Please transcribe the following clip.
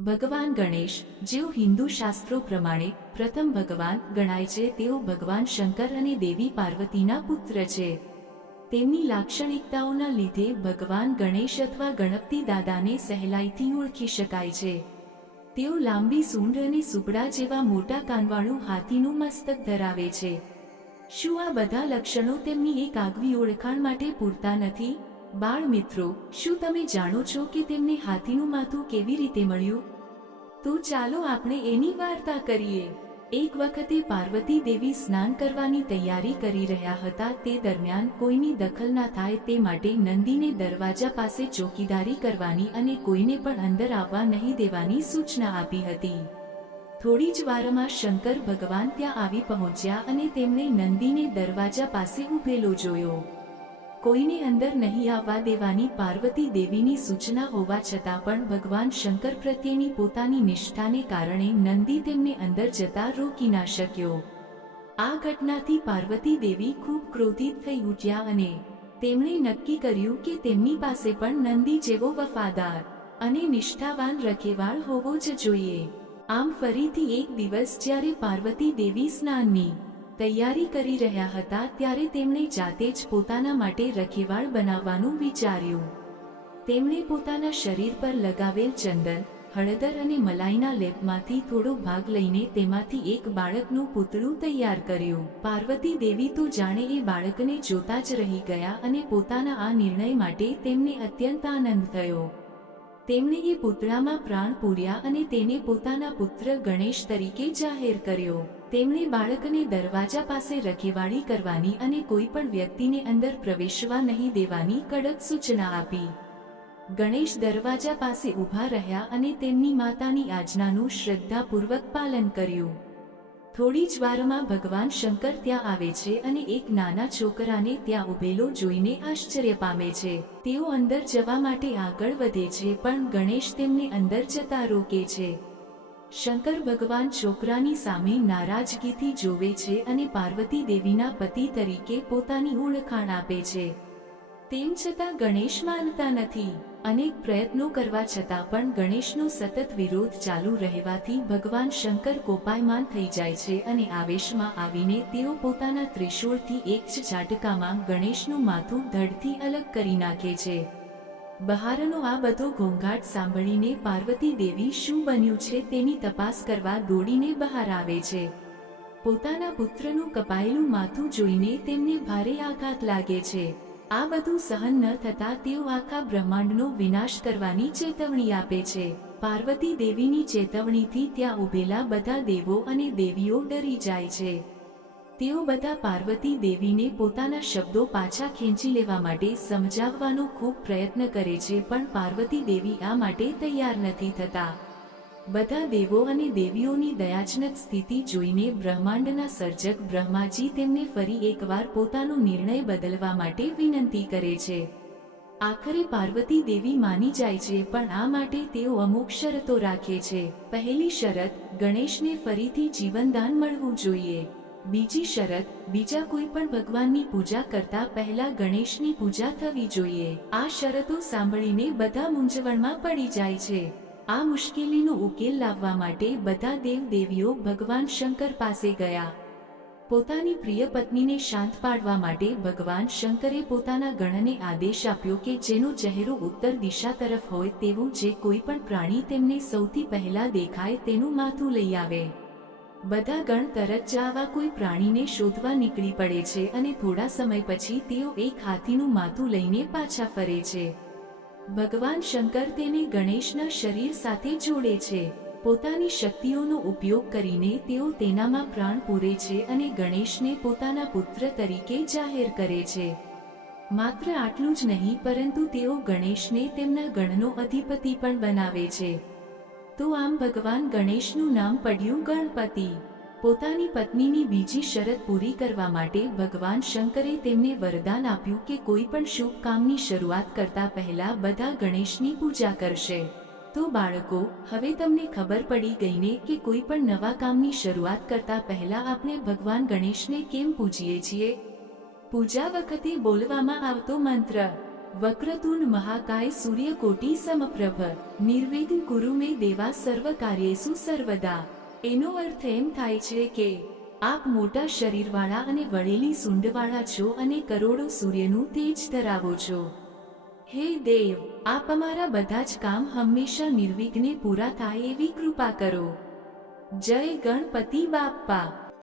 ભગવાન ગણેશ, જેઓ હિન્દુ શાસ્ત્રો પ્રમાણે પ્રથમ ભગવાન ગણાય છે, તેઓ ભગવાન શંકર અને દેવી પાર્વતીના પુત્ર છે. તેમની લાક્ષણિકતાઓના લીધે ભગવાન ગણેશ અથવા ગણપતિ દાદાને સહેલાઈથી ઓળખી શકાય છે. તેઓ લાંબી સૂંઢ અને સુપડા જેવા મોટા કાનવાળું હાથીનું મસ્તક ધરાવે છે. શું આ બધા લક્ષણો તેમની એક આગવી ઓળખાણ માટે પૂરતા નથી? બાળ મિત્રો, શું તમે જાણો છો કે તેમને હાથીનું માથું કેવી રીતે મળ્યું? તો ચાલો આપણે એની વાર્તા કરીએ. એક વખતે પાર્વતી દેવી સ્નાન કરવાની તૈયારી કરી રહ્યા હતા. તે દરમિયાન કોઈની દખલ ના થાય તે માટે નંદીને દરવાજા પાસે ચોકીદારી કરવાની અને કોઈને પણ અંદર આવવા નહીં દેવાની સૂચના આપી હતી. થોડી જ વારમાં શંકર ભગવાન ત્યાં આવી પહોંચ્યા અને તેમણે નંદીને દરવાજા પાસે ઊભેલો જોયો. કોઈને અંદર નહીં આવવા દેવાની પાર્વતી દેવીની સૂચના હોવા છતાં પણ ભગવાન શંકર પ્રત્યેની પોતાની નિષ્ઠાને કારણે નંદી તેમને અંદર જતા રોકી ના શક્યો. આ ઘટનાથી પાર્વતી દેવી ખૂબ ક્રોધિત થઈ ઉઠ્યા અને તેમણે નક્કી કર્યું કે તેમની પાસે પણ નંદી જેવો વફાદાર અને નિષ્ઠાવાન રખેવાળ હોવો જ જોઈએ. આમ ફરીથી એક દિવસ જ્યારે પાર્વતી દેવી સ્નાનની તૈયારી કરી રહ્યા હતા ત્યારે તેમણે જાતે જ પોતાના માટે રખેવાળ બનાવવાનું વિચાર્યું. તેમણે પોતાના શરીર પર લગાવેલ ચંદન, હળદર અને મલાઈના લેપમાંથી થોડો ભાગ લઈને તેમાંથી એક બાળકનું પૂતળું તૈયાર કર્યું. પાર્વતી દેવી તો જાણે એ બાળકને જોતા જ રહી ગયા અને પોતાના આ નિર્ણય માટે તેમને અત્યંત આનંદ થયો. તેમણે એ પૂતળામાં પ્રાણ પૂર્યા અને તેને પોતાના પુત્ર ગણેશ તરીકે જાહેર કર્યો. તેમણે બાળકને દરવાજા પાસે રખેવાળી કરવાની અને કોઈ પણ વ્યક્તિને અંદર પ્રવેશવા નહીં દેવાની કડક સૂચના આપી. ગણેશ દરવાજા પાસે ઊભા રહ્યા અને તેમની માતાની આજ્ઞાનું શ્રદ્ધાપૂર્વક પાલન કર્યું. થોડી જ વારમાં ભગવાન શંકર ત્યાં આવે છે અને એક નાના છોકરાને ત્યાં ઊભેલો જોઈને આશ્ચર્ય પામે છે. તેઓ અંદર જવા માટે આગળ વધે છે પણ ગણેશ તેમને અંદર જતા રોકે છે. શંકર ભગવાન છોકરાની સામે નારાજગીથી જોવે છે અને પાર્વતી દેવીના પતિ તરીકે પોતાની ઓળખાણ આપે છે. તેમ છતાં ગણેશ માનતા નથી. અનેક પ્રયત્નો કરવા છતાં પણ ગણેશનો સતત વિરોધ ચાલુ રહેવાથી ભગવાન શંકર કોપાયમાન થઈ જાય છે અને આવેશમાં આવીને તેઓ પોતાના ત્રિશૂળથી એક જ ઝાટકામાં ગણેશનું માથું ધડથી અલગ કરી નાખે છે. બહારનો આ બધો ઘોંઘાટ સાંભળીને પાર્વતી દેવી શું બન્યું છે તેની તપાસ કરવા દોડીને બહાર આવે છે. પોતાના પુત્રનું કપાયેલું માથું જોઈને તેમને ભારે આઘાત લાગે છે. આ બધું સહન ન થતાં તેઓ આખા બ્રહ્માંડનો વિનાશ કરવાની ચેતવણી આપે છે. પાર્વતી દેવીની ચેતવણીથી ત્યાં ઊભેલા બધા દેવો અને દેવીઓ ડરી જાય છે. તેઓ બધા પાર્વતી દેવીને પોતાના શબ્દો પાછા ખેંચી લેવા માટે સમજાવવાનો ખૂબ પ્રયત્ન કરે છે પણ પાર્વતી દેવી આ માટે તૈયાર નથી થતા. બધા દેવો અને દેવીઓની દયાજનક સ્થિતિ જોઈને બ્રહ્માંડના સર્જક બ્રહ્માજી તેમને ફરી એકવાર પોતાનો નિર્ણય બદલવા માટે વિનંતી કરે છે. આખરે પાર્વતી દેવી માની જાય છે પણ આ માટે તેઓ અમુક શરતો રાખે છે. પહેલી શરત, ગણેશને ફરીથી જીવનદાન મળવું જોઈએ. બીજી શરત, બીજા કોઈ પણ ભગવાનની પૂજા કરતા પહેલા ગણેશની પૂજા થવી જોઈએ. આ શરતો સાંભળીને બધા મૂંઝવણમાં પડી જાય છે. આ મુશ્કેલીનો ઉકેલ લાવવા માટે બધા દેવ દેવીઓ ભગવાન શંકર પાસે ગયા. પોતાની પ્રિય પત્નીને શાંત પાડવા માટે ભગવાન શંકરે પોતાના ગણને આદેશ આપ્યો કે જેનો ચહેરો ઉત્તર દિશા તરફ હોય તેવું જે કોઈ પણ પ્રાણી તેમને સૌથી પહેલા દેખાય તેનું માથું લઈ આવે. બધા ગણ તરત જ આવા કોઈ પ્રાણીને શોધવા નીકળી પડે છે અને થોડા સમય પછી તેઓ એક હાથીનું માથું લઈને પાછા ફરે છે. ભગવાન શંકર તેને ગણેશના શરીર સાથે જોડે છે. પોતાની શક્તિઓનો ઉપયોગ કરીને તેઓ તેનામાં પ્રાણ પૂરે છે અને ગણેશને પોતાના પુત્ર તરીકે જાહેર કરે છે. માત્ર આટલું જ નહીં પરંતુ તેઓ ગણેશને તેમના ગણનો અધિપતિ પણ બનાવે છે. તો આમ ભગવાન ગણેશનું નામ પડ્યું ગણપતિ. પોતાની પત્નીની બીજી શરત પૂરી કરવા માટે ભગવાન શંકરે તેમને વરદાન આપ્યું કે કોઈ પણ શુભ કામની શરૂઆત કરતા પહેલા બધા ગણેશની પૂજા કરશે. તો બાળકો, હવે તમને ખબર પડી ગઈ ને કે કોઈ પણ નવા કામની શરૂઆત કરતા પહેલા આપણે ભગવાન ગણેશને કેમ પૂજીએ છીએ? પૂજા વખતે બોલવામાં આવતો મંત્ર વક્રતુંડ મહાકાય સૂર્યકોટી સમપ્રભ નિર્વિઘ્ન કુરુ મે દેવા સર્વ કાર્યેષુ સર્વદા. એનો અર્થ એમ થાય છે કે આપ મોટા શરીરવાળા અને વળેલી સૂંઢવાળા છો અને કરોડો સૂર્યનું તેજ ધરાવો છો. હે દેવ, આપ અમારા બધા જ કામ હંમેશા નિર્વિઘ્ને પૂરા થાય એવી કૃપા કરો. જય ગણપતિ બાપ્પા.